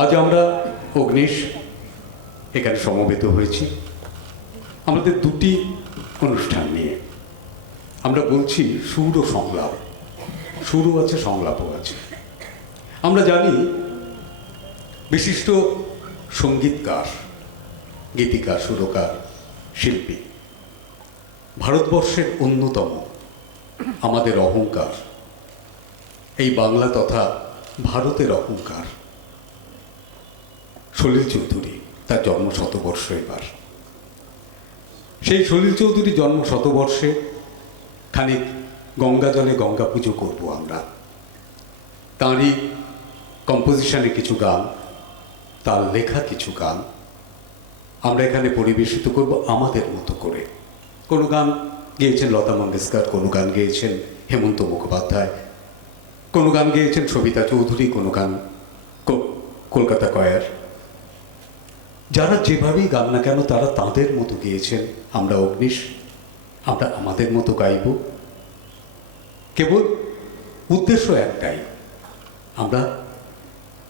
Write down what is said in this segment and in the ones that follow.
আজ আমরা অগ্নিশ এখানে সমবেত হয়েছি আমাদের দুটি অনুষ্ঠান নিয়ে। আমরা বলছি সুর ও সংলাপ। সুরও আছে, সংলাপও আছে। আমরা জানি বিশিষ্ট সঙ্গীতকার, গীতিকার, সুরকার, শিল্পী ভারতবর্ষের অন্যতম আমাদের অহংকার, এই বাংলা তথা ভারতের অহংকার সলিল চৌধুরী। তার জন্ম শতবর্ষ এবার। সেই সলিল চৌধুরী জন্ম শতবর্ষে খানিক গঙ্গা জলে গঙ্গা পুজো করবো আমরা। তাঁরই কম্পোজিশনে কিছু গান, তার লেখা কিছু গান আমরা এখানে পরিবেশিত করব আমাদের মতো করে। কোনো গান গেয়েছেন লতা মঙ্গেশকর, কোনো গান গেয়েছেন হেমন্ত মুখোপাধ্যায়, কোনো গান গেয়েছেন সবিতা চৌধুরী, কোনো গান কলকাতা কয়ার। যারা যেভাবেই গান না কেন তারা তাঁদের মতো গেয়েছেন। আমরা অগ্নিশ, আমরা আমাদের মতো গাইব। কেবল উদ্দেশ্য একটাই, আমরা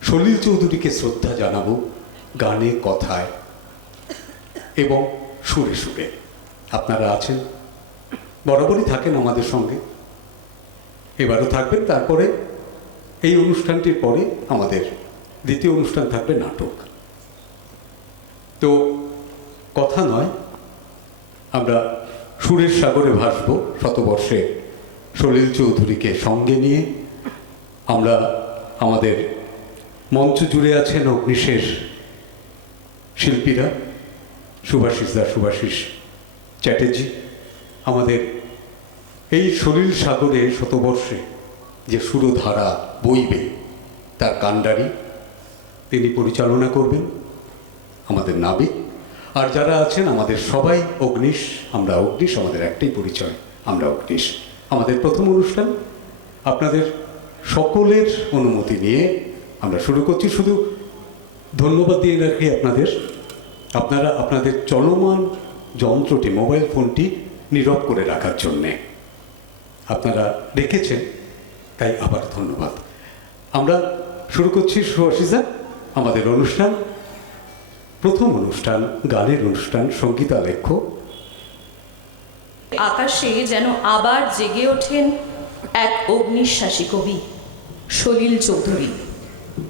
সলিল চৌধুরীকে শ্রদ্ধা জানাবো গানে, কথায় এবং সুরে সুরে। আপনারা আছেন, বরাবরই থাকেন আমাদের সঙ্গে, এবারও থাকবেন। তারপরে এই অনুষ্ঠানটির পরে আমাদের দ্বিতীয় অনুষ্ঠান থাকবে নাটক। তো কথা নয়, আমরা সুরের সাগরে ভাসব শতবর্ষে সলিল চৌধুরীকে সঙ্গে নিয়ে। আমরা আমাদের মঞ্চ জুড়ে আছেন অগ্নিশের শিল্পীরা, সুভাষিস দা, সুভাষিস চ্যাটার্জি। আমাদের এই সলিল সাগরে শতবর্ষে যে সুরধারা বইবে তার কাণ্ডারি, তিনি পরিচালনা করবেন, আমাদের নাবিক। আর যারা আছেন আমাদের সবাই অগ্নিশ। আমরা অগ্নিশ, আমাদের একটাই পরিচয়, আমরা অগ্নিশ। আমাদের প্রথম অনুষ্ঠান আপনাদের সকলের অনুমতি নিয়ে আমরা শুরু করছি। শুধু ধন্যবাদ দিয়ে রাখি আপনাদের, আপনারা আপনাদের চলমান যন্ত্রটি, মোবাইল ফোনটি নীরব করে রাখার জন্যে আপনারা রেখেছেন, তাই আবার ধন্যবাদ। আমরা শুরু করছি সুভাষিসা আমাদের অনুষ্ঠান, প্রথম অনুষ্ঠান, গানের অনুষ্ঠান, সঙ্গীতালেখ্য। আকাশে যেন আবার জেগে ওঠেন এক অগ্নিশ্বাসী কবি, সলিল চৌধুরী।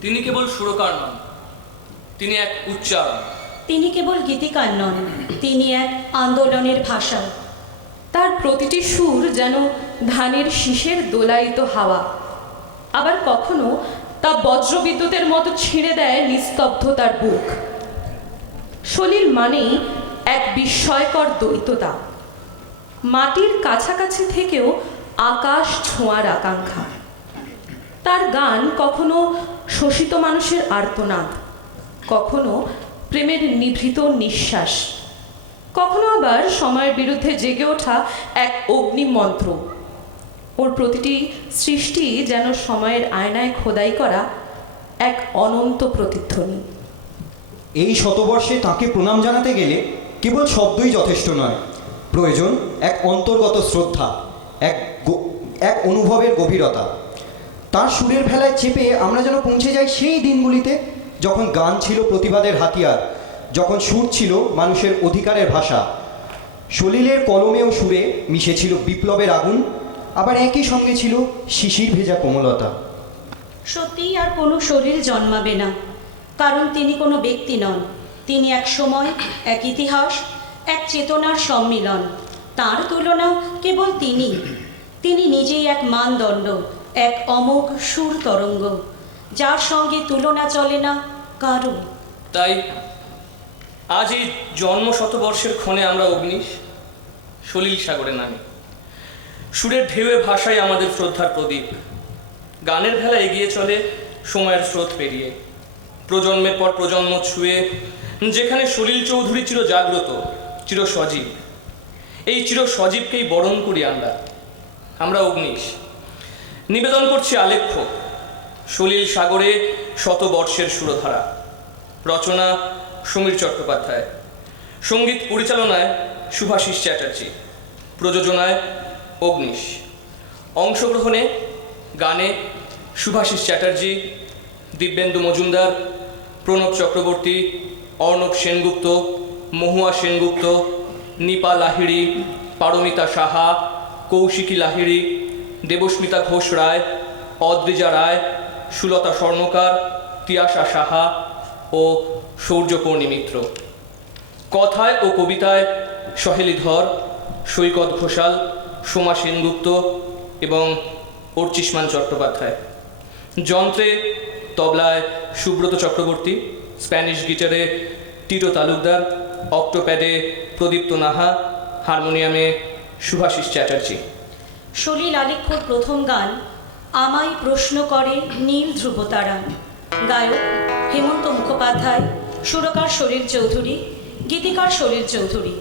তিনি কেবল সুরকার নন, তিনি এক উচ্চারণ। তিনি কেবল গীতিকার নন, তিনি এক আন্দোলনের ভাষা। তার প্রতিটি সুর যেন ধানের শীষের দোলায়িত হাওয়া, আবার কখনো তা বজ্রবিদ্যুতের মতো ছিঁড়ে দেয় নিস্তব্ধতার বুক। সলিল মানেই এক বিস্ময়কর দ্বৈততা, মাটির কাছাকাছি থেকেও আকাশ ছোঁয়ার আকাঙ্ক্ষা। তার গান কখনো শোষিত মানুষের আর্তনাদ, কখনো প্রেমের নিভৃত নিঃশ্বাস, কখনো আবার সময়ের বিরুদ্ধে জেগে ওঠা এক অগ্নিমন্ত্র। ওর প্রতিটি সৃষ্টি যেন সময়ের আয়নায় খোদাই করা এক অনন্ত প্রতিধ্বনি। এই শতবর্ষে তাকে প্রণাম জানাতে গেলে কেবল শব্দই যথেষ্ট নয়, প্রয়োজন এক অন্তর্গত শ্রদ্ধা, এক অনুভবের গভীরতা। তার সুরের ভেলায় চেপে আমরা যেন পৌঁছে যাই সেই দিনগুলিতে যখন গান ছিল প্রতিবাদের হাতিয়ার, যখন সুর ছিল মানুষের অধিকারের ভাষা। সলিলের কলমে ও সুরে মিশেছিল বিপ্লবের আগুন, আবার একই সঙ্গে ছিল শিশির ভেজা কোমলতা। সত্যিই আর কোনো শরীর জন্মাবে না, কারণ তিনি কোনো ব্যক্তি নন। তিনি এক সময়, এক ইতিহাস, এক চেতনার সম্মিলন। তার তুলনা কেবল তিনি। তিনি নিজেই এক মানদণ্ড, এক অমোঘ সুর তরঙ্গ, যার সঙ্গে তুলনা চলে না কারো। তাই আজ এই জন্ম শতবর্ষের ক্ষণে আমরা অগ্নিশ, সলিল সাগরে নামি। সুরের ঢেউয়ে ভাষায় আমাদের শ্রদ্ধার প্রদীপ। গানের ভেলা এগিয়ে চলে সময়ের স্রোত পেরিয়ে, প্রজন্মের পর প্রজন্ম ছুঁয়ে। যেখানে সলিল চৌধুরী চির জাগ্রত, চির সজীব, এই চির সজীবকেই বরণ করি আমরা অগ্নিশ। নিবেদন করছি আলেখ্য, সলিল সাগরে শতবর্ষের সুরধারা। রচনা সমীর চট্টোপাধ্যায়, সঙ্গীত পরিচালনায় সুভাষিস চ্যাটার্জি, প্রযোজনায় অগ্নিশ। অংশগ্রহণে গানে সুভাষিস চ্যাটার্জি, দিব্যেন্দু মজুমদার, প্রণব চক্রবর্তী, অর্ণব সেনগুপ্ত, মহুয়া সেনগুপ্ত, নিপা লাহিড়ী, পারমিতা সাহা, কৌশিকী লাহিড়ী, দেবস্মিতা ঘোষ রায়, অদ্রিজা রায়, সুলতা স্বর্ণকার, তিয়াশা সাহা ও সৌর্যপর্ণী মিত্র। কথায় ও কবিতায় সহেলি ধর, সৈকত ঘোষাল, সোমা সেনগুপ্ত এবং অর্চিষ্মান চট্টোপাধ্যায়। যন্ত্রে তবলায় সুব্রত চক্রবর্তী, স্প্যানিশ গিটারে টিটো তালুকদার, অক্টোপ্যাডে প্রদীপ্ত নাহা, হারমোনিয়ামে শুভাশিস চ্যাটার্জি। সলিল আলেখ্যর প্রথম গান আমায় প্রশ্ন করে নীল ধ্রুবতারা। গায়ক হেমন্ত মুখোপাধ্যায়, সুরকার সলিল চৌধুরী, গীতিকার সলিল চৌধুরী।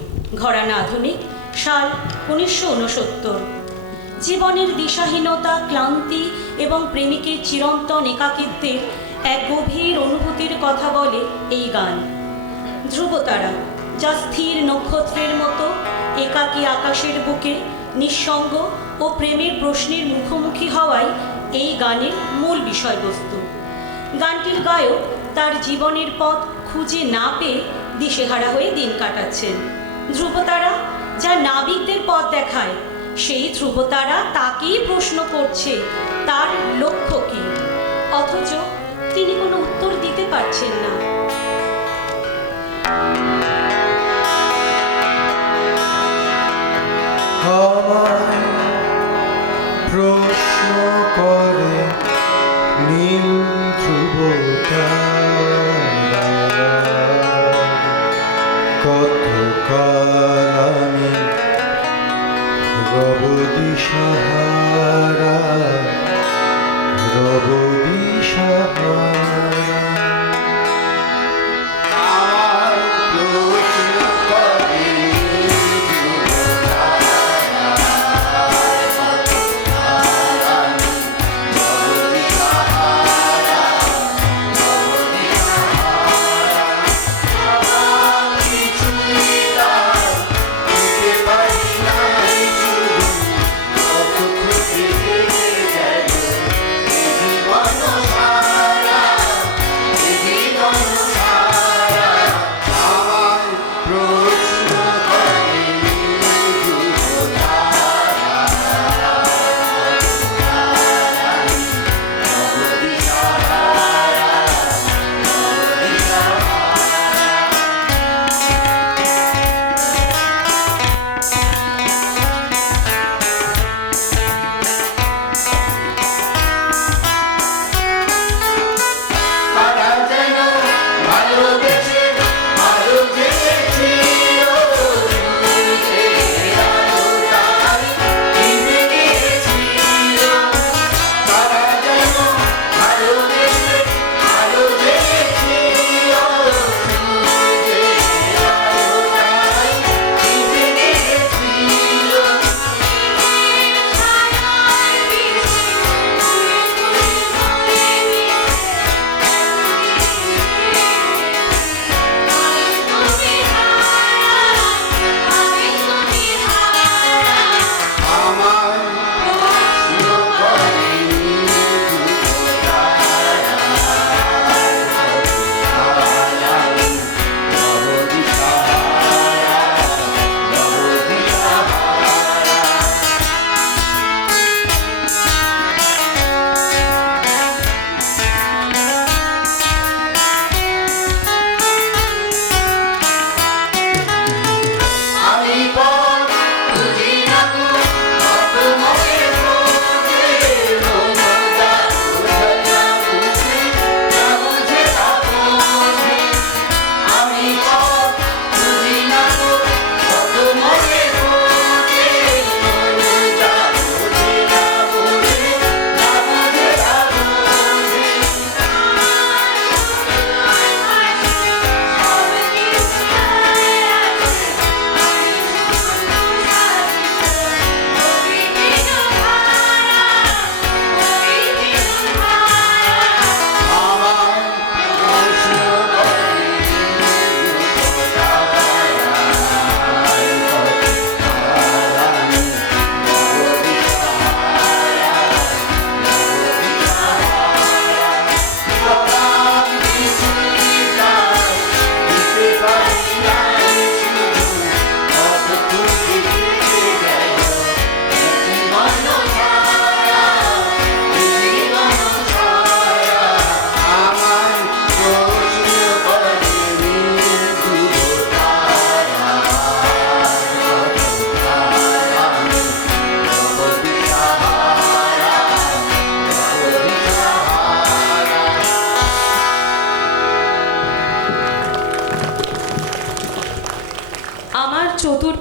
ঘরানা আধুনিক, সাল 1969। জীবনের দিশাহীনতা, ক্লান্তি এবং প্রেমিকের চিরন্তন একাকিত্বের এক গভীর অনুভূতির কথা বলে এই গান। ধ্রুবতারা, যা স্থির নক্ষত্রের মতো একাকী আকাশের বুকে নিঃসঙ্গ ও প্রেমের প্রশ্নের মুখোমুখি হওয়াই এই গানের মূল বিষয়বস্তু। গানটির গায়ক তার জীবনের পথ খুঁজে না পেয়ে দিশেহারা হয়ে দিন কাটাচ্ছেন। ধ্রুবতারা, যা নাবিকদের পথ দেখায়, সেই ধ্রুবতারা তাকেই প্রশ্ন করছে তার লক্ষ্য কী, অথচ তিনি কোনো উত্তর দিতে পারছেন না। আমায় প্রশ্ন করে নীল ধ্রুবতারা, কতকাল আমি রব দিশাহারা, রব দিশাহারা।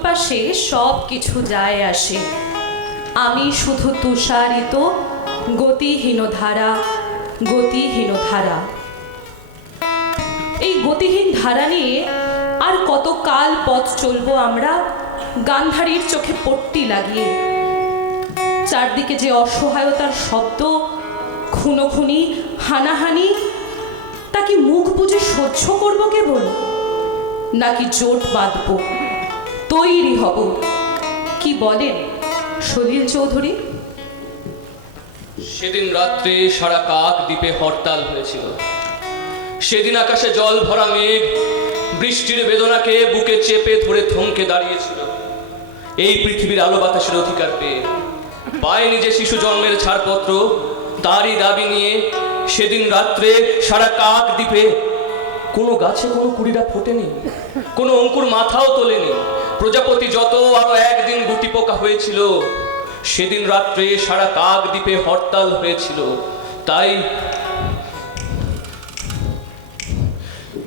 পাশে সব কিছু যায় আসে, আমি শুধু তুষারিত গতিহীন ধারা, গতিহীন ধারা। এই গতিহীন ধারা নিয়ে আর কত কাল পথ চলবো আমরা গান্ধারীর চোখে পট্টি লাগিয়ে। চারদিকে যে অসহায়তার শব্দ, খুনোখুনি, হানাহানি, তা কি মুখ বুজে সহ্য করবো কেবল, নাকি জোট বাঁধব, তৈরি হব? কি বলেন সলিল চৌধুরী? সেদিন রাত্রে সারা কাক দ্বীপে হরতাল হয়েছিল। সেদিন আকাশে জল ভরা মেঘ বৃষ্টির বেদনাকে বুকে চেপে ধরে থমকে দাঁড়িয়েছিল। এই পৃথিবীর আলো বাতাসের অধিকার পেয়ে পায়নি যে শিশু জন্মের ছাড়পত্র, তারই দাবি নিয়ে সেদিন রাত্রে সারা কাক দ্বীপে কোনো গাছে কোনো কুড়িটা ফোটেনি, কোনো অঙ্কুর মাথাও তোলেনি। প্রজাপতি যত আরো একদিন গুটি পোকা হয়েছিল, সেদিন রাত্রে সারা কাক দ্বীপে হরতাল হয়েছিল। তাই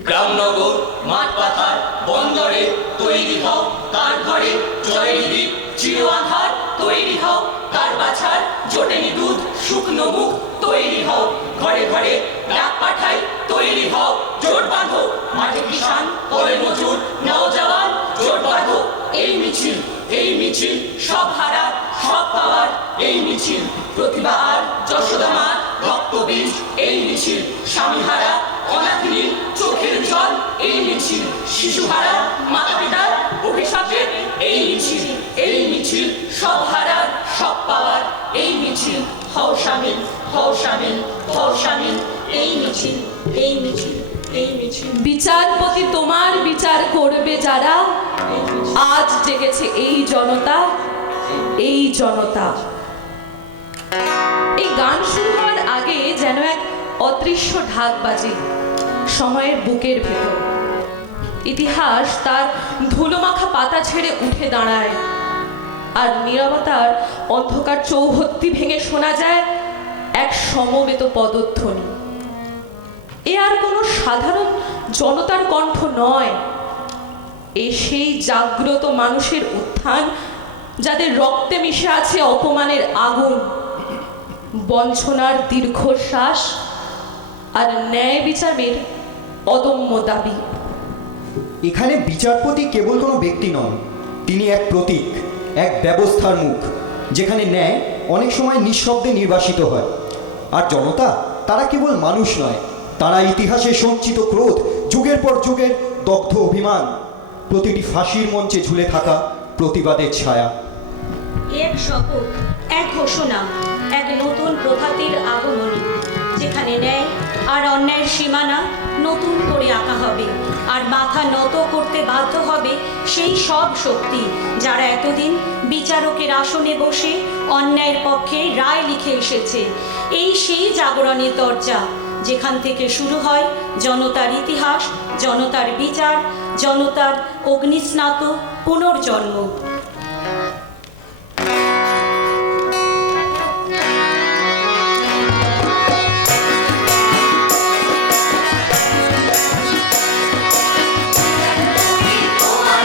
গ্রামনগর, মাঠ পাথার, বন্দরে তৈরি হও কার ঘরে জয়ের দ্বীপ, চির আধার তৈরি হও কার বাছার জোটেনি দুধ শুকনো মুখ তৈরি হও, ঘরে ঘরে ডাক পাঠাই তৈরি হও, জোট বাঁধো মাঠে কিষান কলে মজুর নওজওয়ান, জোট বাঁধো এই মিছিল, এই মিছিল সব হারার সব পাওয়ার এই মিছিল, প্রতিভা আর যশোদা মার রক্তবীজ এই মিছিল, স্বামীহারা অনাথিনীর চোখের জল এই মিছিল, শিশুহারা মাতা পিতার অভিশাপের এই মিছিল, এই মিছিল সব হারার সব পাওয়ার এই মিছিল, হও শামিল, হও শামিল, হও শামিল এই মিছিল, এই মিছিল, এই মিছিল। বিচারপতি তোমার বিচার করবে যারা, আজ জেগেছে এই জনতা, এই জনতা। এই গান শুরু হওয়ার আগে যেন এক অদৃশ্য ঢাক বাজে সময়ের বুকের ভেতর। ইতিহাস তার ধুলোমাখা পাতা ছেড়ে উঠে দাঁড়ায়, আর নীরবতার অন্ধকার চৌহদ্দি ভেঙে শোনা যায় এক সমবেত পদধ্বনি। এ আর কোনো সাধারণ জনতার কণ্ঠ নয়, এ সেই জাগ্রত মানুষের উত্থান, যাদের রক্তে মিশে আছে অপমানের আগুন, বঞ্চনার দীর্ঘশ্বাস আর ন্যায় বিচারের অদম্য দাবি। এখানে বিচারপতি কেবল কোনো ব্যক্তি নন, তিনি এক প্রতীক, এক ব্যবস্থার মুখ, যেখানে ন্যায় অনেক সময় নিঃশব্দে নির্বাসিত হয়। আর জনতা, তারা কেবল মানুষ নয়, তারা ইতিহাসে সঞ্চিত ক্রোধ, যুগের পর যুগের দগ্ধ অভিমান, প্রতিটি ফাঁসির মঞ্চে ঝুলে থাকা প্রতিবাদের ছায়া। এক শপথ, এক ঘোষণা, এক নতুন প্রভাতের আগমনী, যেখানে ন্যায় আর অন্যায়ের সীমানা নতুন করে আঁকা হবে, আর মাথা নত করতে বাধ্য হবে সেই সব শক্তি যারা এতদিন বিচারকের আসনে বসে অন্যায়ের পক্ষে রায় লিখে এসেছে। এই সেই জাগরণের দরজা, যেখান থেকে শুরু হয় জনতার ইতিহাস, জনতার বিচার, জনতার অগ্নিস্নাত পুনর্জন্ম। তোমার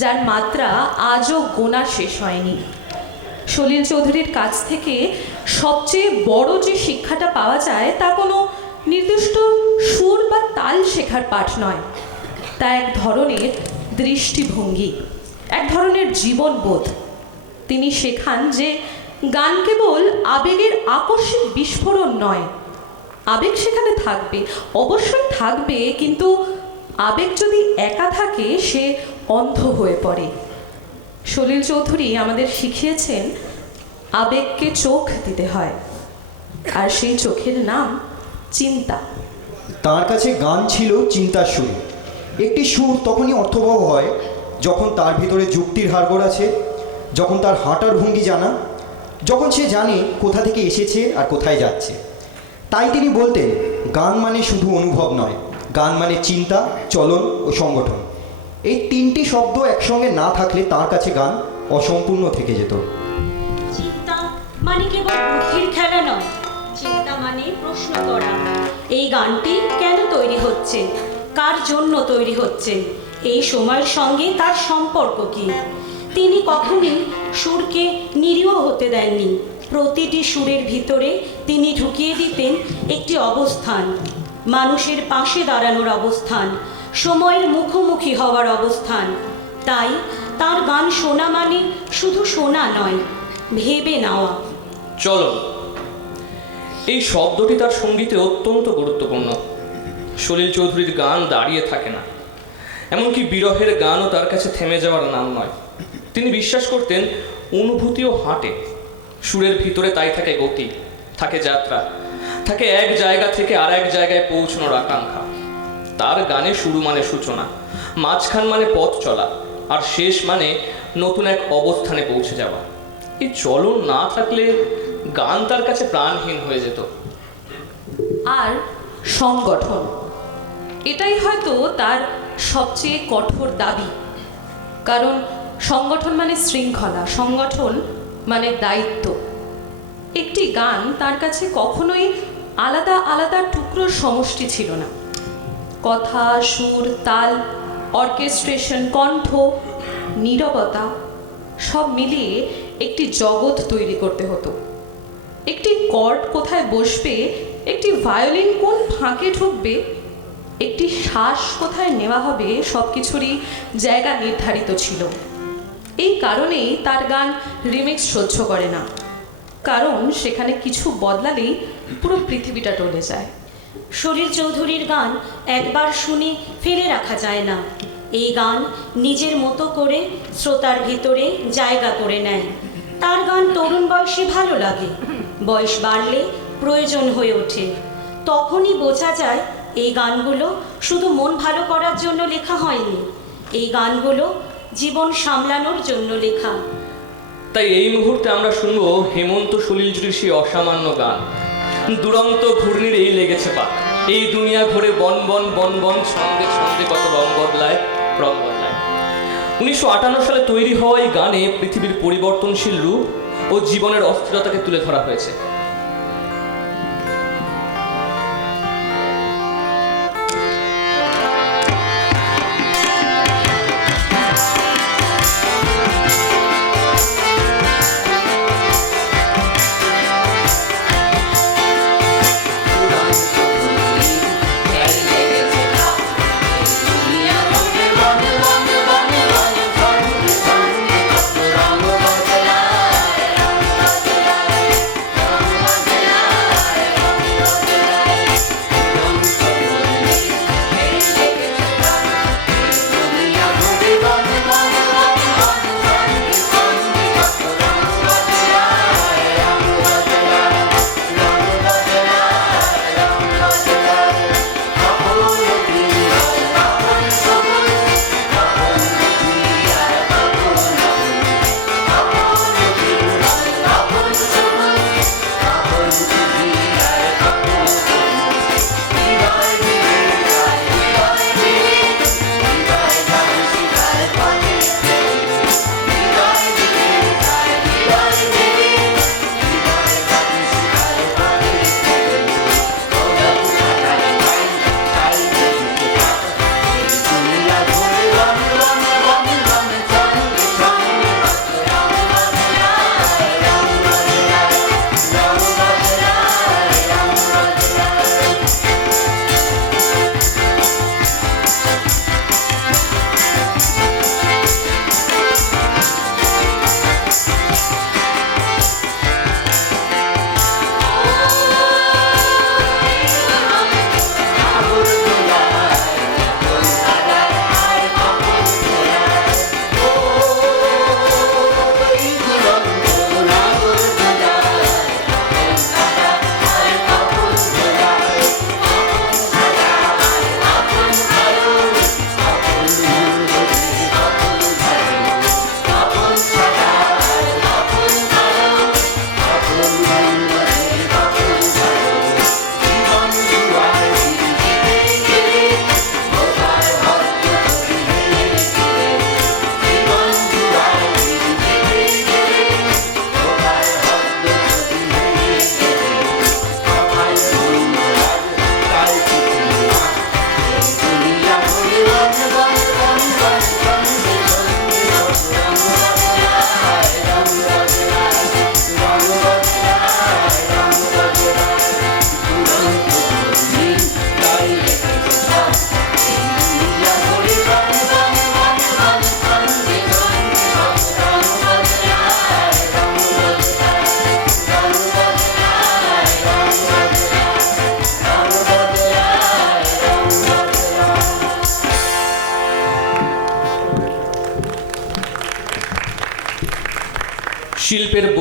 যার মাত্রা আজও গোনা শেষ হয়নি। সলিল চৌধুরীর কাছ থেকে সবচেয়ে বড় যে শিক্ষাটা পাওয়া যায় তা কোনো নির্দিষ্ট সুর বা তাল শেখার পাঠ নয়, তা এক ধরনের দৃষ্টিভঙ্গি, এক ধরনের জীবনবোধ। তিনি শেখান যে গান কেবল আবেগের আকস্মিক বিস্ফোরণ নয়। আবেগ সেখানে থাকবে, অবশ্যই থাকবে, কিন্তু আবেগ যদি একা থাকে সে অন্ধ হয়ে পড়ে। সলিল চৌধুরী আমাদের শিখিয়েছেন আবেগকে চোখ দিতে হয়, আর সেই চোখের নাম চিন্তা। তার কাছে গান ছিল চিন্তার সুর। একটি সুর তখনই অর্থবহ হয় যখন তার ভিতরে যুক্তির হাড়গোড় আছে, যখন তার হাঁটার ভঙ্গি জানা, যখন সে জানে কোথা থেকে এসেছে আর কোথায় যাচ্ছে। তাই তিনি বলতেন, গান মানে শুধু অনুভব নয়, গান মানে চিন্তা, চলন ও সংগঠন। এই তিনটি শব্দ একসঙ্গে না থাকলে তার কাছে গান অসম্পূর্ণ থেকে যেত। চিন্তা মানে কেবল বুদ্ধির খেলা নয়, চিন্তা মানে প্রশ্ন করা। এই গানটি কেন তৈরি হচ্ছে, কার জন্য তৈরি হচ্ছে, এই সময়ের সঙ্গে তার সম্পর্ক কী? তিনি কখনই সুরকে নিরীহ হতে দেননি। প্রতিটি সুরের ভিতরে তিনি ঢুকিয়ে দিতেন একটি অবস্থান, মানুষের পাশে দাঁড়ানোর অবস্থান, সময়ের মুখোমুখি হওয়ার অবস্থান। তাই তার গান শোনা মানে শুধু শোনা নয়, ভেবে নেওয়া। চলন, এই শব্দটি তার সঙ্গীতে অত্যন্ত গুরুত্বপূর্ণ। সলিল চৌধুরীর গান দাঁড়িয়ে থাকে না, এমনকি বিরহের গানও তার কাছে থেমে যাওয়ার নাম নয়। তিনি বিশ্বাস করতেন অনুভূতিও হাঁটে, সুরের ভিতরে তাই থাকে গতি, থাকে যাত্রা, থাকে এক জায়গা থেকে আর এক জায়গায় পৌঁছানোর আকাঙ্ক্ষা। তার গানে শুরু মানে সূচনা, মাঝখান মানে পথ চলা, আর শেষ মানে নতুন এক অবস্থানে পৌঁছে যাওয়া। এই চলন না থাকলে গান তার কাছে প্রাণহীন হয়ে যেত। আর সংগঠন, এটাই হয়তো তার সবচেয়ে কঠোর দাবি। কারণ সংগঠন মানে শৃঙ্খলা, সংগঠন মানে দায়িত্ব। একটি গান তার কাছে কখনোই আলাদা আলাদা টুকরোর সমষ্টি ছিল না। কথা, সুর, তাল, অর্কেস্ট্রেশন, কণ্ঠ, নীরবতা সব মিলিয়ে একটি জগৎ তৈরি করতে হতো। একটি কর্ড কোথায় বসবে, একটি ভায়োলিন কোন ফাঁকে ঢুকবে, একটি শ্বাস কোথায় নেওয়া হবে, সব কিছুরই জায়গা নির্ধারিত ছিল। এই কারণেই তার গান রিমিক্স সহ্য করে না, কারণ সেখানে কিছু বদলালেই পুরো পৃথিবীটা টলে যায়। সলিল চৌধুরীর গান একবার শুনে ফেলে রাখা যায় না। এই গান নিজের মতো করে শ্রোতার ভিতরে জায়গা করে নেয়। তার গান তরুণ বয়সে ভালো লাগে, বয়স বাড়লে প্রয়োজন হয়ে ওঠে। তখনই বোঝা যায় এই গানগুলো শুধু মন ভালো করার জন্য লেখা হয়নি, এই গানগুলো জীবন সামলানোর জন্য লেখা। তাই এই মুহূর্তে আমরা শুনবো হেমন্ত সলিলজুরির সেই অসামান্য গান, দুরন্ত ঘূর্ণির এই লেগেছে পাক। এই দুনিয়া ঘুরে বন বন বন বন, ছন্দে ছন্দে কত রং বদলায়, রং বদলায়। 1958 সালে তৈরি হওয়া এই গানে পৃথিবীর পরিবর্তনশীল রূপ ও জীবনের অস্থিরতাকে তুলে ধরা হয়েছে।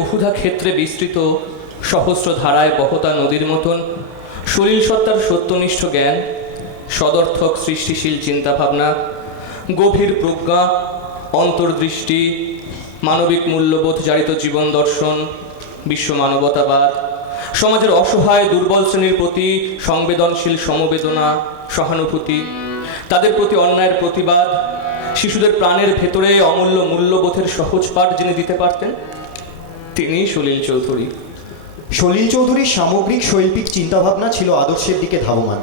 বহুধা ক্ষেত্রে বিস্তৃত সহস্র ধারায় বহতা নদীর মতন সলিল সত্তার সত্যনিষ্ঠ জ্ঞান, সদর্থক সৃষ্টিশীল চিন্তাভাবনা, গভীর প্রজ্ঞা, অন্তর্দৃষ্টি, মানবিক মূল্যবোধ জারিত জীবন দর্শন, বিশ্ব মানবতাবাদ, সমাজের অসহায় দুর্বল শ্রেণীর প্রতি সংবেদনশীল সমবেদনা, সহানুভূতি, তাদের প্রতি অন্যায়ের প্রতিবাদ, শিশুদের প্রাণের ভেতরে অমূল্য মূল্যবোধের সহজ পাঠ যিনি দিতে পারতেন, তিনি সলিল চৌধুরী। সলিল চৌধুরীর সামগ্রিক শৈল্পিক চিন্তাভাবনা ছিল আদর্শের দিকে ধাবমান,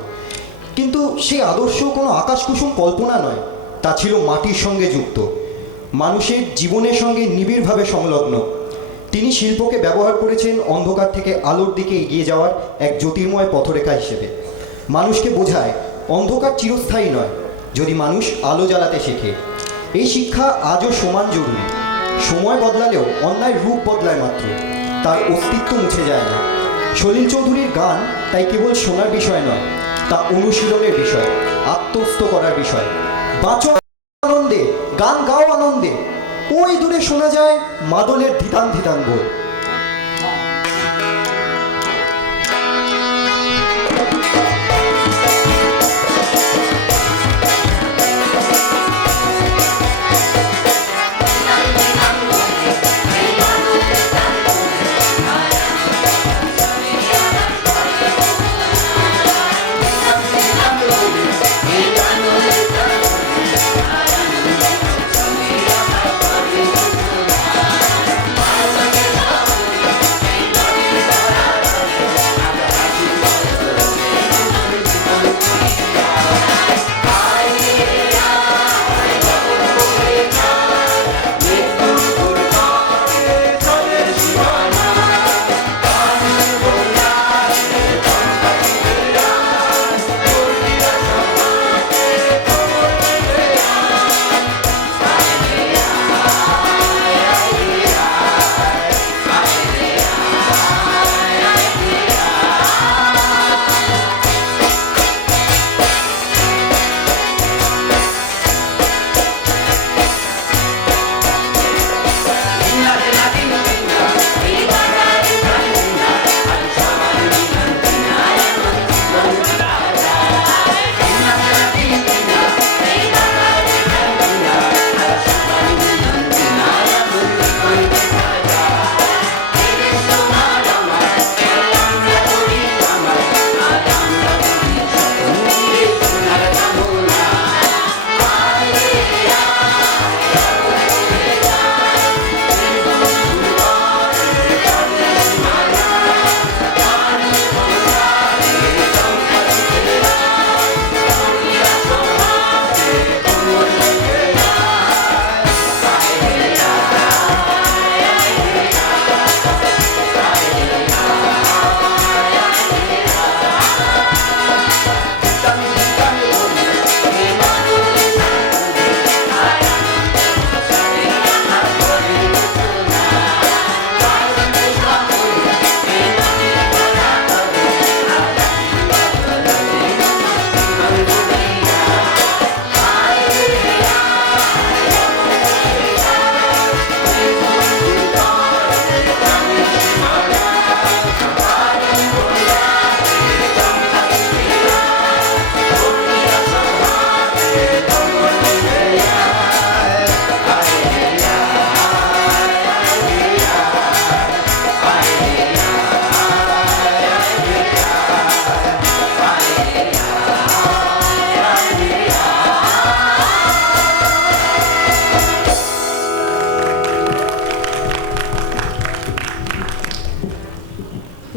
কিন্তু সেই আদর্শ কোনো আকাশকুসুম কল্পনা নয়, তা ছিল মাটির সঙ্গে যুক্ত, মানুষের জীবনের সঙ্গে নিবিড়ভাবে সংলগ্ন। তিনি শিল্পকে ব্যবহার করেছেন অন্ধকার থেকে আলোর দিকে এগিয়ে যাওয়ার এক জ্যোতির্ময় পথরেখা হিসেবে। মানুষকে বোঝায় অন্ধকার চিরস্থায়ী নয়, যদি মানুষ আলো জ্বালাতে শেখে। এই শিক্ষা আজও সমান জরুরি। সময় বদলালেও অন্যায় রূপ বদলায় মাত্র, তার অস্তিত্ব মুছে যায় না। সলিল চৌধুরীর গান তাই কেবল শোনার বিষয় নয়, তা অনুশীলনের বিষয়, আত্মস্থ করার বিষয়। বাঁচো আনন্দে, গান গাও আনন্দে, ওই দূরে শোনা যায় মাদলের ধিতান ধিতান বল।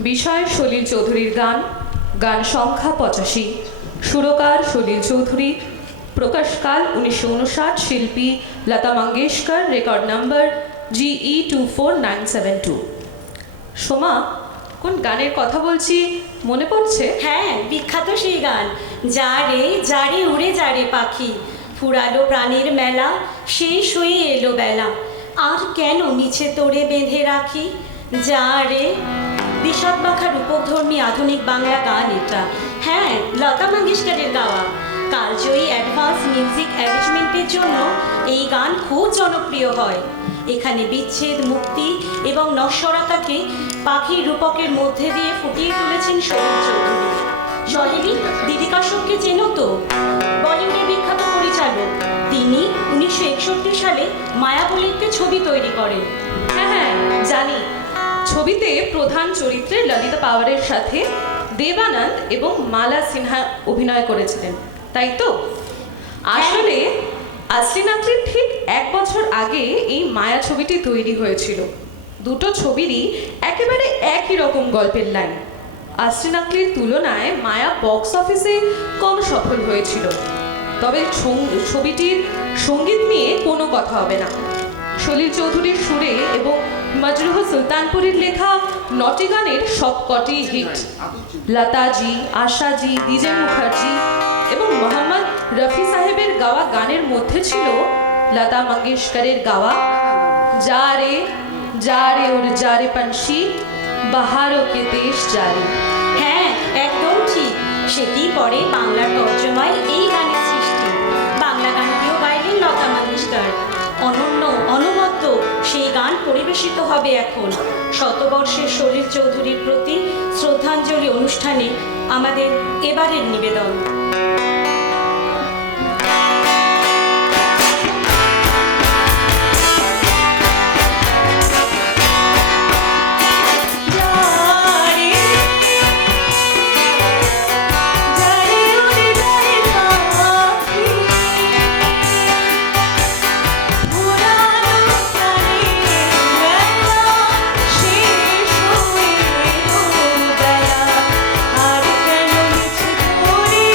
বিষয় সলিল চৌধুরীর গান, গান সংখ্যা 85, সুরকার সলিল চৌধুরী, প্রকাশকাল 1959, শিল্পী Lata Mangeshkar, record number GE 24972। Soma, কোন গানের কথা বলছি মনে পড়ছে? হ্যাঁ, বিখ্যাত সেই গান, যা রে উড়ে যা রে পাখি, ফুরালো প্রাণীর মেলা, শেষ হয়ে এলো বেলা, আর কেন নিচে তোরে বেঁধে রাখি, যা রে। বিষাদ মাখা রূপকধর্মী আধুনিক বাংলা গান এটা। হ্যাঁ, লতা মঙ্গেশকরের গাওয়া। কালজয়ী অ্যাডভান্স মিউজিক অ্যারেঞ্জমেন্টের জন্য এই গান খুব জনপ্রিয় হয়। এখানে বিচ্ছেদ, মুক্তি এবং নশ্বরতাকে পাখির রূপকের মধ্যে দিয়ে ফুটিয়ে তুলেছেন সলিল চৌধুরী। সহেলি দিদি কাশ্যপকে চেনো তো? বলিউডের বিখ্যাত পরিচালক। তিনি 1961 সালে মায়া বলে একটি ছবি তৈরি করেন। হ্যাঁ হ্যাঁ জানি। ছবিতে প্রধান চরিত্রে ললিতা পাওয়ারের সাথে দেবানন্দ এবং মালা সিনহা অভিনয় করেছিলেন, তাই তো? আসলে আসলি নাকলির ঠিক 1 বছর আগে এই মায়া ছবিটি তৈরি হয়েছিল। দুটো ছবিরই একেবারে একই রকম গল্পের লাইন। আসলি নাকলির তুলনায় মায়া বক্স অফিসে কম সফল হয়েছিল, তবে ছবিটির সঙ্গীত নিয়ে কোনো কথা হবে না। সলিল চৌধুরীর সুরে এবং মজরুহ সুলতানপুরীর লেখা নটি গানের সবকটি হিট। লতাজি, আশাজি, ডিজে মুখার্জি এবং মোহাম্মদ রফি সাহেবের গাওয়া গানের মধ্যে ছিল লতা মঙ্গেশকরের গাওয়া যা রে ওর যা রে পনশি বাহারো কে দেশ জারে। হ্যাঁ, একদম ঠিক। সেটি পরে বাংলার তর্জমায় এই গানের সৃষ্টি। বাংলা গানটিও গাইলেন লতা মঙ্গেশকর। অনন্য, অনবদ্য সেই গান পরিবেশিত হবে এখন শতবর্ষের সলিল চৌধুরীর প্রতি শ্রদ্ধাঞ্জলি অনুষ্ঠানে আমাদের এবারের নিবেদন। আর কেন মিছে করে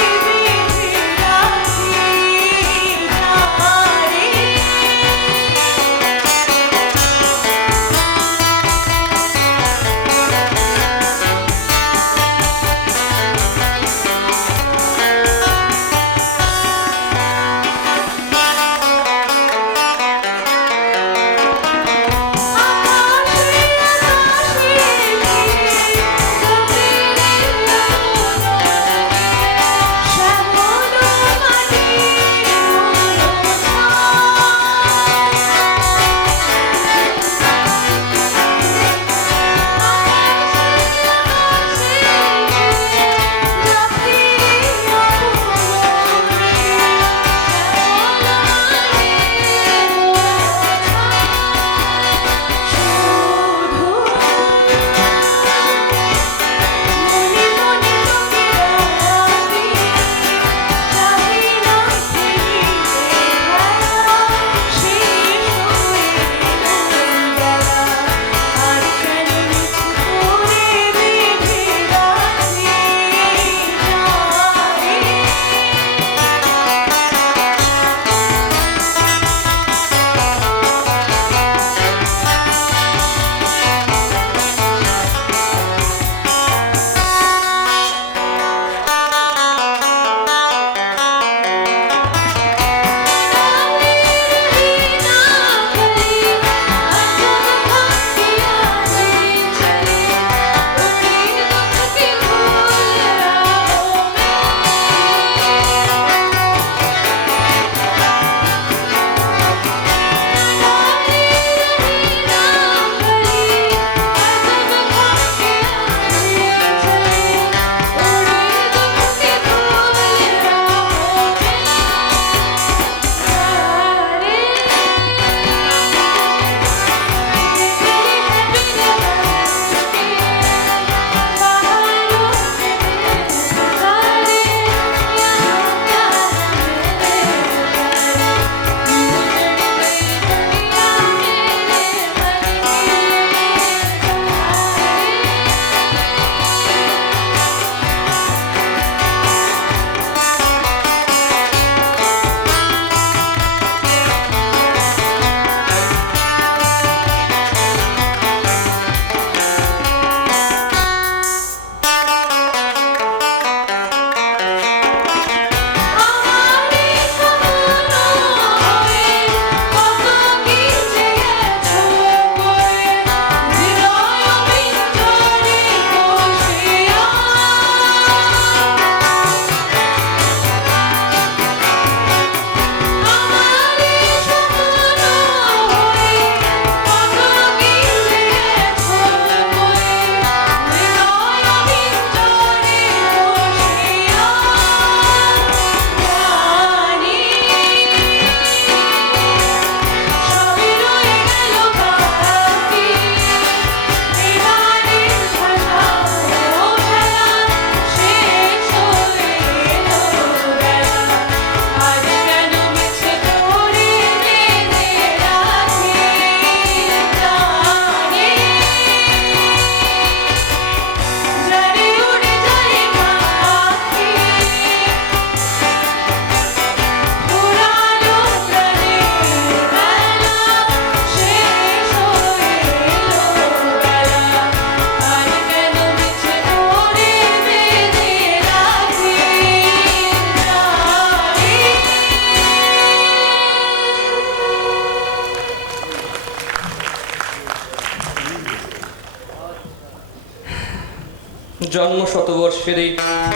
জন্ম শতবর্ষের এই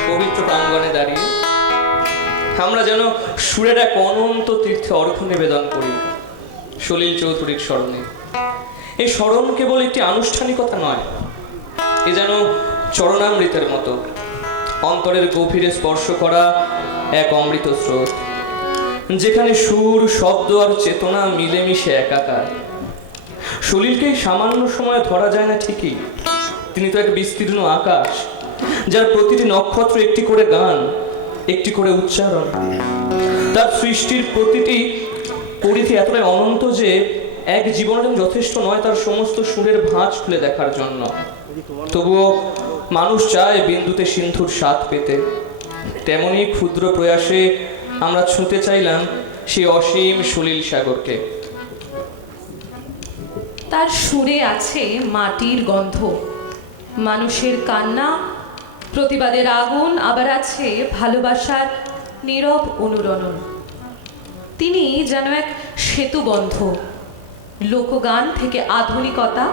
পবিত্র প্রাঙ্গণে দাঁড়িয়ে আমরা যেন সুরের এক অনন্ত তীর্থে অর্ঘ্য নিবেদন করি সলিল চৌধুরীর স্মরণে। এই স্মরণ কেবল একটি আনুষ্ঠানিকতা নয়, এ যেন চরণামৃতের মতো অন্তরের গভীরে স্পর্শ করা এক অমৃত স্রোত, যেখানে সুর, শব্দ আর চেতনা মিলেমিশে একাকার। সলিলকে সামান্য সময় ধরা যায় না ঠিকই, তিনি তো এক বিস্তীর্ণ আকাশ, যার প্রতিটি নক্ষত্র একটি করে গান, একটি করে উচ্চারণ। তার সৃষ্টির প্রতিটি পরিধি এতটাই অনন্ত যে এক জীবন যথেষ্ট নয় তার সমস্ত সুরের ভাঁজ খুলে দেখার জন্য। তবুও মানুষ চায় বিন্দুতে সিন্ধুর স্বাদ পেতে। তেমনি ক্ষুদ্র প্রয়াসে আমরা ছুঁতে চাইলাম সেই অসীম সলিল সাগরকে। তার সুরে আছে মাটির গন্ধ, মানুষের কান্না, প্রতিবাদের আগুন, আবার আছে ভালোবাসার নীরব অনুরণন। তিনি যেন এক সেতুবন্ধ, লোকগান থেকে আধুনিকতা,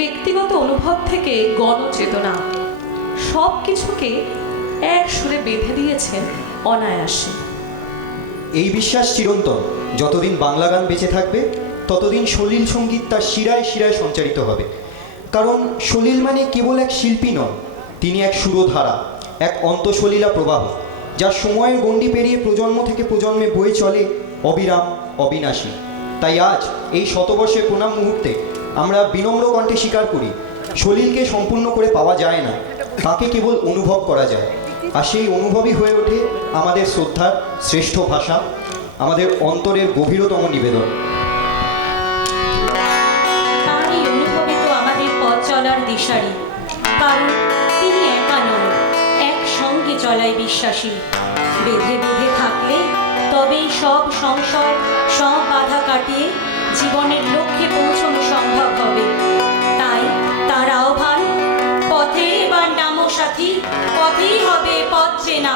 ব্যক্তিগত অনুভব থেকে গণচেতনা, সব কিছুকে এক সুরে বেঁধে দিয়েছেন অনায়াসে। এই বিশ্বাস চিরন্তন। যতদিন বাংলা গান বেঁচে থাকবে ততদিন সলিল সঙ্গীত তার শিরায় শিরায় সঞ্চারিত হবে। কারণ সলিল মানে কেবল এক শিল্পী নন, তিনি এক সুরধারা, এক অন্তঃসলীলা প্রবাহ, যা সময়ের গণ্ডি পেরিয়ে প্রজন্ম থেকে প্রজন্মে বয়ে চলে অবিরাম, অবিনাশী। তাই আজ এই শতবর্ষের প্রণাম মুহূর্তে আমরা বিনম্র কণ্ঠে স্বীকার করি, সলিলকে সম্পূর্ণ করে পাওয়া যায় না, তাকে কেবল অনুভব করা যায়। আর সেই অনুভবই হয়ে ওঠে আমাদের শ্রদ্ধার শ্রেষ্ঠ ভাষা, আমাদের অন্তরের গভীরতম নিবেদন। তার এই অনুভবে তো আমাদের পথ চলার দিশারি, কারণ তিনি একা নন, একসঙ্গে চলায় বিশ্বাসী। বেঁধে বেঁধে থাকলে তবেই সব সংশয়, সব বাধা কাটিয়ে জীবনের লক্ষ্যে পৌঁছানো সম্ভব হবে। তাই তার আহ্বান, পথে এবার নামো সাথী, পথেই হবে পথ চেনা।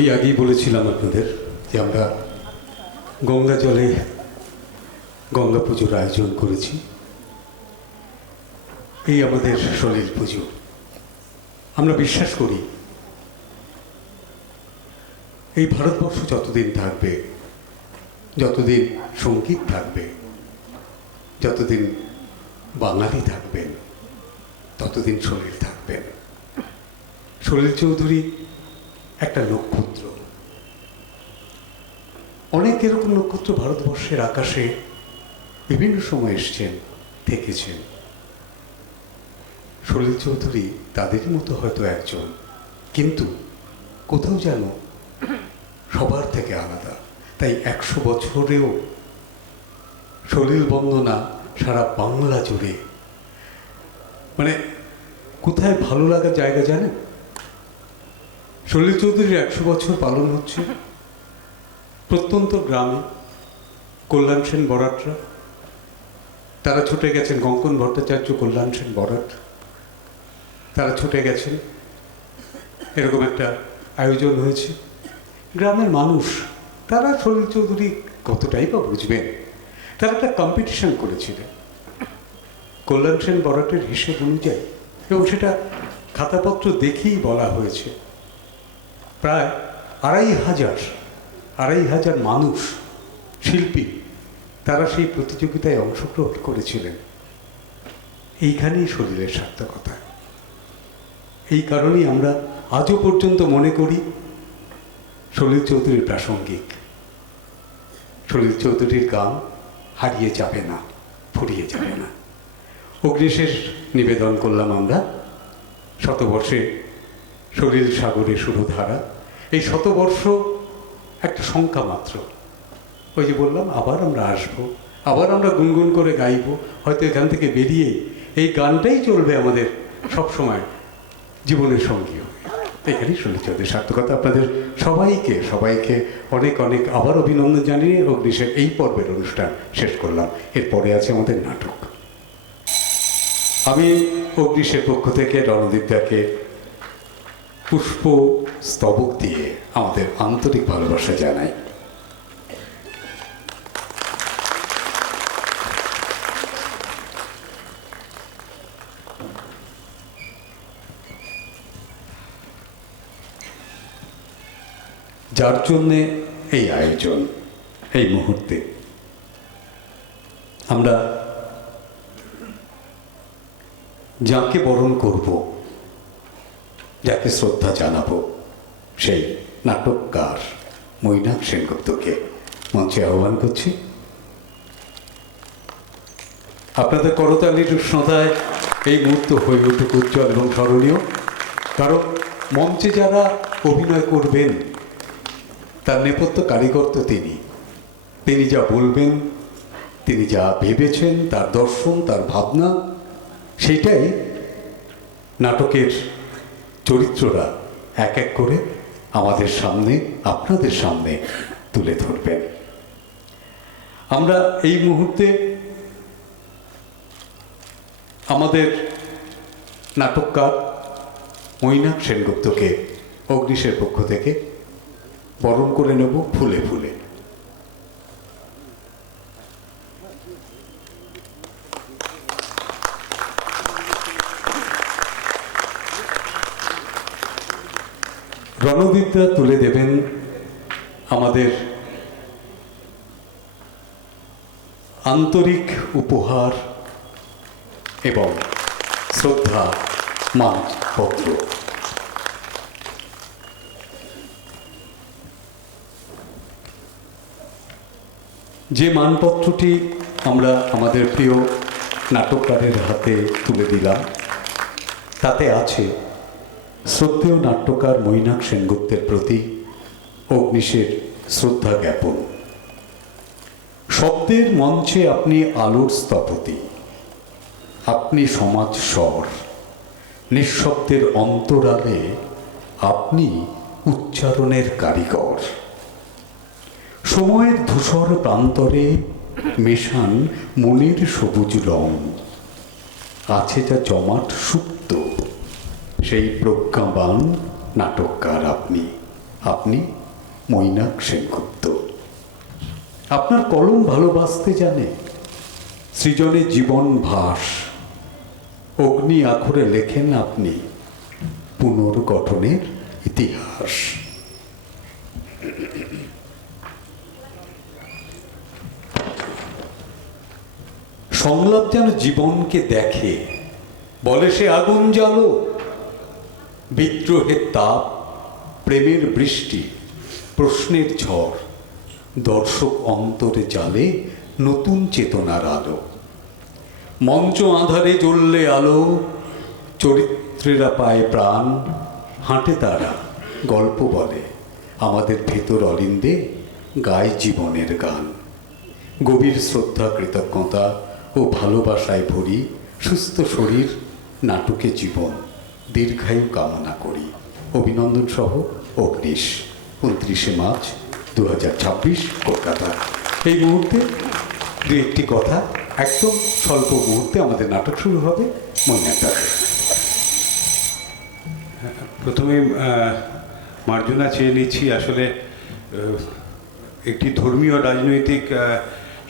ওই আগেই বলেছিলাম আপনাদের যে আমরা গঙ্গা জলে গঙ্গা পুজোর আয়োজন করেছি। এই আমাদের সলিল পুজো। আমরা বিশ্বাস করি এই ভারতবর্ষ যতদিন থাকবে, যতদিন সঙ্গীত থাকবে, যতদিন বাঙালি থাকবেন, ততদিন সলিল থাকবেন। সলিল চৌধুরী একটা নক্ষত্র। অনেক এরকম নক্ষত্র ভারতবর্ষের আকাশে বিভিন্ন সময় এসছেন, থেকেছেন। সলিল চৌধুরী তাদেরই মতো হয়তো একজন, কিন্তু কোথাও যেন সবার থেকে আলাদা। তাই 100 বছরেও সলিল বন্দনা সারা বাংলা জুড়ে, মানে কোথায় ভালো লাগার জায়গা জানেন? সলিল চৌধুরীর 100 বছর পালন হচ্ছে প্রত্যন্ত গ্রামে। কল্যাণ সেন বরাটরা, তারা ছুটে গেছেন, কঙ্কন ভট্টাচার্য, কল্যাণ সেন বরাট, তারা ছুটে গেছেন। এরকম একটা আয়োজন হয়েছে। গ্রামের মানুষ তারা সলিল চৌধুরী কতটাই বা বুঝবেন, তারা একটা কম্পিটিশন করেছিলেন কল্যাণ সেন বরাটের হিসেব অনুযায়ী, এবং সেটা খাতাপত্র দেখেই বলা হয়েছে প্রায় 2,500 মানুষ, শিল্পী, তারা সেই প্রতিযোগিতায় অংশগ্রহণ করেছিলেন। এইখানেই সলিলের সার্থকতা। এই কারণেই আমরা আজও পর্যন্ত মনে করি সলিল চৌধুরীর প্রাসঙ্গিক। সলিল চৌধুরীর গান হারিয়ে যাবে না, ফুরিয়ে যাবে না। অগ্নিশেষ নিবেদন করলাম আমরা। শতবর্ষে সলিল সাগরে সুরধারা। এই শতবর্ষ একটা সংখ্যা মাত্র। ওই যে বললাম, আবার আমরা আসবো, আবার আমরা গুনগুন করে গাইব। হয়তো এখান থেকে বেরিয়ে এই গানটাই চলবে আমাদের সবসময় জীবনের সঙ্গী হবে। এখানেই সলিল চৌধুরীর সার্থকতা। আপনাদের সবাইকে অনেক অনেক আবার অভিনন্দন জানিয়ে অগ্নিশের এই পর্বের অনুষ্ঠান শেষ করলাম। এরপরে আছে আমাদের নাটক। আমি অগ্নিশের পক্ষ থেকে রণদীপদাকে পুষ্প স্তবক দিয়ে আমাদের আন্তরিক ভালোবাসা জানাই। যার জন্যে এই আয়োজন, এই মুহূর্তে আমরা যাকে বরণ করব, যাকে শ্রদ্ধা জানাবো, সেই নাটককার মৈনাক সেনগুপ্তকে মঞ্চে আহ্বান করছি। আপনাদের করতালির উষ্ণতায় এই মুহূর্ত হয়ে উঠুক উজ্জ্বল এবং স্মরণীয়। কারণ মঞ্চে যারা অভিনয় করবেন তার নেপথ্য কারিগর তো তিনি যা বলবেন, তিনি যা ভেবেছেন, তার দর্শন, তার ভাবনা, সেটাই নাটকের চরিত্ররা এক এক করে আমাদের সামনে, আপনাদের সামনে তুলে ধরবেন। আমরা এই মুহূর্তে আমাদের নাটককার মৈনাক সেনগুপ্তকে অগ্নিশের পক্ষ থেকে বরণ করে নেব ফুলে ফুলে। রণদীপদা তুলে দেবেন আমাদের আন্তরিক উপহার এবং শ্রদ্ধা মানপত্র। যে মানপত্রটি আমরা আমাদের প্রিয় নাটককারের হাতে তুলে দিলাম, তাতে আছে শ্রদ্ধেয় নাট্যকার মৈনাক সেনগুপ্তের প্রতি অগ্নিশের শ্রদ্ধা জ্ঞাপন। শব্দের মঞ্চে আপনি আলোর স্থপতি, আপনি সমাজ স্বর, নিঃশব্দের অন্তরালে আপনি উচ্চারণের কারিগর। সময়ের ধূসর প্রান্তরে মেশান মনের সবুজ রং, আছে যা জমাট সুপ্ত, সেই প্রজ্ঞাবান নাটককার আপনি। আপনি মৈনাক সেনগুপ্ত। আপনার কলম ভালোবাসতে জানে, সৃজনে জীবন ভাস। অগ্নি আখরে লেখেন আপনি পুনর্গঠনের ইতিহাস। সংলাপ যেন জীবনকে দেখে, বলে সে আগুন জ্বালো। বিদ্রোহের তাপ, প্রেমের বৃষ্টি, প্রশ্নের ঝড়, দর্শক অন্তরে জালে নতুন চেতনার আলো। মঞ্চ আঁধারে জ্বললে আলো, চরিত্রেরা পায় প্রাণ। হাঁটে তারা, গল্প বলে, আমাদের ভেতর অলিন্দে গায় জীবনের গান। গভীর শ্রদ্ধা, কৃতজ্ঞতা ও ভালোবাসায় ভরি সুস্থ শরীর নাটকে জীবন দীর্ঘায়ু কামনা করি। অভিনন্দন সহ অগ্নিশ, 29শে মার্চ 2026, কলকাতা। এই মুহূর্তে দু একটি কথা, একদম স্বল্প মুহূর্তে আমাদের নাটক শুরু হবে মৈনাক দাকে। প্রথমে মার্জনা চেয়ে নিচ্ছি। আসলে একটি ধর্মীয় রাজনৈতিক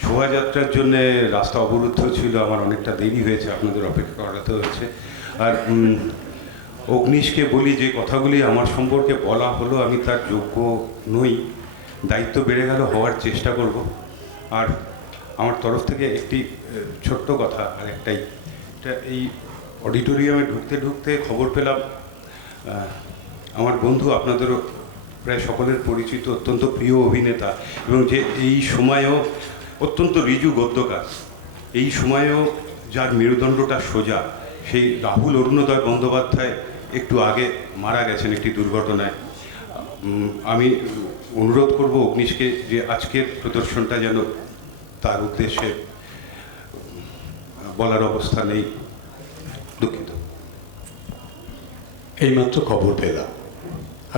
শোভাযাত্রার জন্য রাস্তা অবরুদ্ধ ছিল, আমার অনেকটা দেরি হয়েছে, আপনাদের অপেক্ষা করাতে হয়েছে। আর অগ্নিশকে বলি, যে কথাগুলি আমার সম্পর্কে বলা হলো আমি তার যোগ্য নই। দায়িত্ব বেড়ে গেল, হওয়ার চেষ্টা করব। আর আমার তরফ থেকে একটি ছোট্ট কথা আর একটাই, এটা এই অডিটোরিয়ামে ঢুকতে ঢুকতে খবর পেলাম আমার বন্ধু, আপনাদেরও প্রায় সকলের পরিচিত, অত্যন্ত প্রিয় অভিনেতা এবং যে এই সময়েও অত্যন্ত ঋজু গদ্যকার, এই সময়েও যার মেরুদণ্ডটা সোজা, সেই রাহুল অরুণোদয় বন্দ্যোপাধ্যায় একটু আগে মারা গেছেন একটি দুর্ঘটনায়। আমি অনুরোধ করব অগ্নিশকে যে আজকের প্রদর্শনটা যেন তার উদ্দেশ্যে বলার অবস্থা নেই, দুঃখিত। এইমাত্র খবর পেলাম।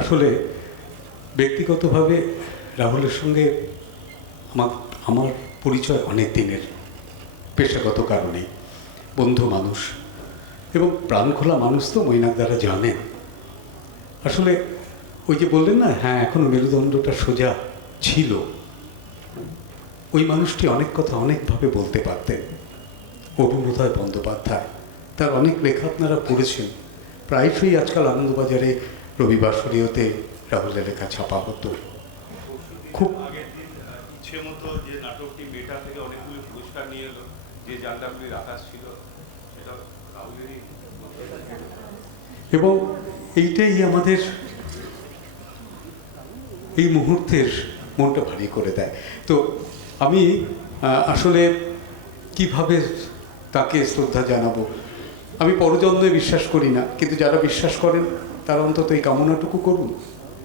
আসলে ব্যক্তিগতভাবে রাহুলের সঙ্গে আমার পরিচয় অনেক দিনের, পেশাগত কারণে। বন্ধু মানুষ এবং প্রাণখোলা মানুষ, তো মৈনাক দ্বারা জানেন। আসলে ওই যে বললেন না, হ্যাঁ এখনো মেরুদণ্ডটা সোজা ছিল, ওই মানুষটি অনেক কথা অনেকভাবে বলতে পারতেন। অরুণোদয় বন্দ্যোপাধ্যায়, তার অনেক লেখা আপনারা পড়েছেন। প্রায়শই আজকাল আনন্দবাজারে রবিবাসরীয়তে রাহুলের লেখা ছাপা হতো। খুব আগের দিন ইচ্ছে মতো যে নাটকটি মেটা থেকে অনেকগুলো পুরস্কার নিয়ে এলো, যে জানলাগুলির আকাশ ছিল, সেটা রাহুলেরই। এবং এইটাই আমাদের এই মুহূর্তের মনটা ভারী করে দেয়। তো আমি আসলে কিভাবে তাকে শ্রদ্ধা জানাবো, আমি পরজন্মে বিশ্বাস করি না, কিন্তু যারা বিশ্বাস করেন তারা অন্তত এই কামনাটুকু করুন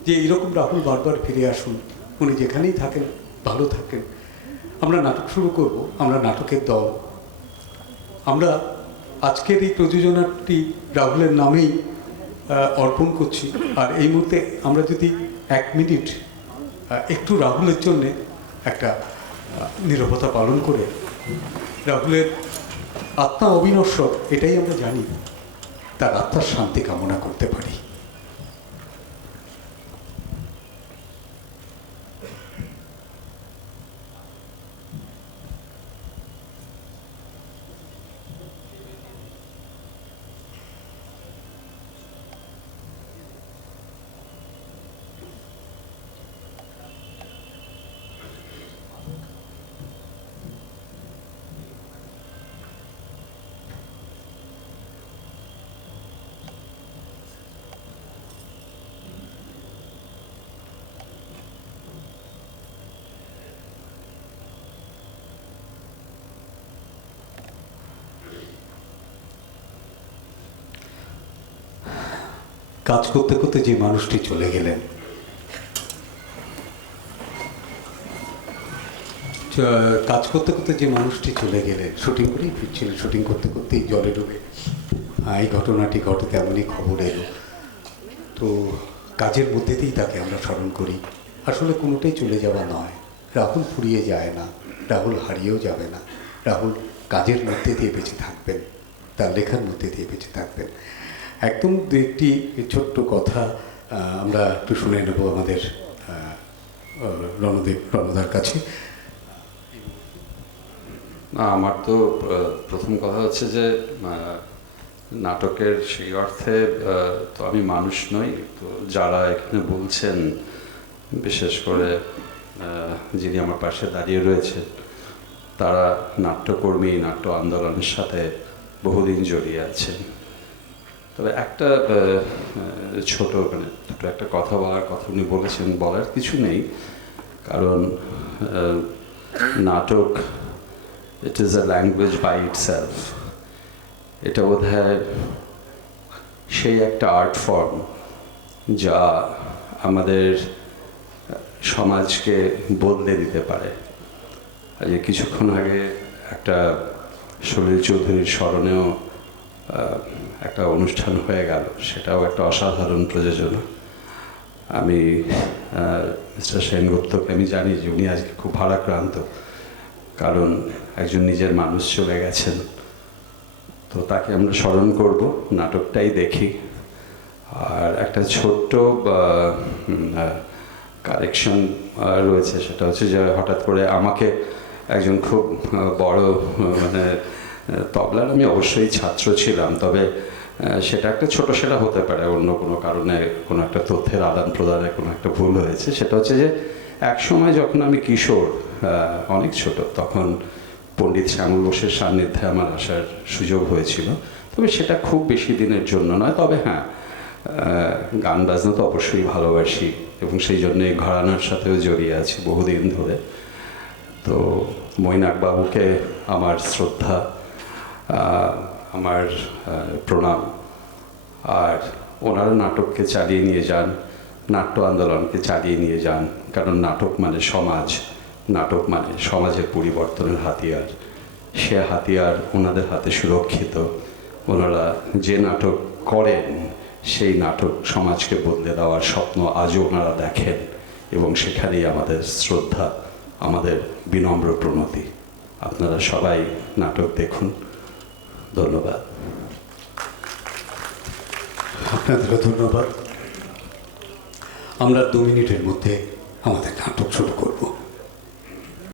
যে এইরকম রাহুল বারবার ফিরে আসুন, উনি যেখানেই থাকেন ভালো থাকেন। আমরা নাটক শুরু করব, আমরা নাটকের দল। আমরা আজকের এই প্রযোজনাটি রাহুলের নামেই অর্পণ করছি। আর এই মুহূর্তে আমরা যদি 1 মিনিট একটু রাহুলের জন্যে একটা নীরবতা পালন করে, রাহুলের আত্মা অবিনশ্বর, এটাই আমরা জানি, তার আত্মার শান্তি কামনা করতে পারি। কাজ করতে করতে যে মানুষটি চলে গেলেন, কাজ করতে করতে যে মানুষটি চলে গেলেন, শুটিং করেই ফিরছিলেন, শুটিং করতে করতেই জলে ডুবে এই ঘটনাটি ঘটে, তেমনই খবর এলো। তো কাজের মধ্যে দিয়েই তাকে আমরা স্মরণ করি। আসলে কোনোটাই চলে যাওয়া নয়, রাহুল ফুরিয়ে যায় না, রাহুল হারিয়েও যাবে না। রাহুল কাজের মধ্যে দিয়ে বেঁচে থাকবেন, তার লেখার মধ্যে দিয়ে বেঁচে থাকবেন। একদম দু একটি ছোট্ট কথা আমরা একটু শুনে নেব আমাদের রণদার কাছে। না, আমার তো প্রথম কথা হচ্ছে যে নাটকের সেই অর্থে তো আমি মানুষ নই। তো যারা এখানে বলছেন, বিশেষ করে যিনি আমার পাশে দাঁড়িয়ে রয়েছে, তারা নাট্যকর্মী, নাট্য আন্দোলনের সাথে বহুদিন জড়িয়ে আছেন। তবে একটা ছোট মানে দুটো একটা কথা বলার কথা উনি বলেছেন, বলার কিছু নেই, কারণ নাটক it is a language by itself. এটা বোধহয় সেই একটা আর্ট ফর্ম যা আমাদের সমাজকে বদলে দিতে পারে। আজ কিছুক্ষণ আগে একটা সলিল চৌধুরীর স্মরণেও একটা অনুষ্ঠান হয়ে গেল, সেটাও একটা অসাধারণ প্রযোজনা। আমি মিস্টার সেনগুপ্তকে আমি জানি যে উনি আজকে খুব ভারাক্রান্ত, কারণ একজন নিজের মানুষ চলে গেছেন। তো তাকে আমরা স্মরণ করব, নাটকটাই দেখি। আর একটা ছোট্ট কারেকশন রয়েছে, সেটা হচ্ছে যে হঠাৎ করে আমাকে একজন খুব বড় মানে তবলার আমি অবশ্যই ছাত্র ছিলাম, তবে সেটা একটা ছোট সেটা হতে পারে, অন্য কোনো কারণে কোনো একটা তথ্যের আদান প্রদানে কোনো একটা ভুল হয়েছে। সেটা হচ্ছে যে এক সময় যখন আমি কিশোর, অনেক ছোট, তখন পণ্ডিত শ্যামল বোসের সান্নিধ্যে আমার আসার সুযোগ হয়েছিল। তবে সেটা খুব বেশি দিনের জন্য নয়, তবে হ্যাঁ, গান বাজনা তো অবশ্যই ভালোবাসি এবং সেই জন্য এই ঘরানার সাথেও জড়িয়ে আছি বহুদিন ধরে। তো মৈনাকবাবুকে আমার শ্রদ্ধা, আমার প্রণাম। আর ওনারা নাটককে চালিয়ে নিয়ে যান, নাট্য আন্দোলনকে চালিয়ে নিয়ে যান, কারণ নাটক মানে সমাজ, নাটক মানে সমাজের পরিবর্তনের হাতিয়ার। সে হাতিয়ার ওনাদের হাতে সুরক্ষিত। ওনারা যে নাটক করেন সেই নাটক সমাজকে বদলে দেওয়ার স্বপ্ন আজও ওনারা দেখেন, এবং সেখানেই আমাদের শ্রদ্ধা, আমাদের বিনম্র প্রণতি। আপনারা সবাই নাটক দেখুন। ধন্যবাদ। আপনাদেরও ধন্যবাদ। আমরা 2 মিনিটের মধ্যে আমাদের নাটক শুরু করব।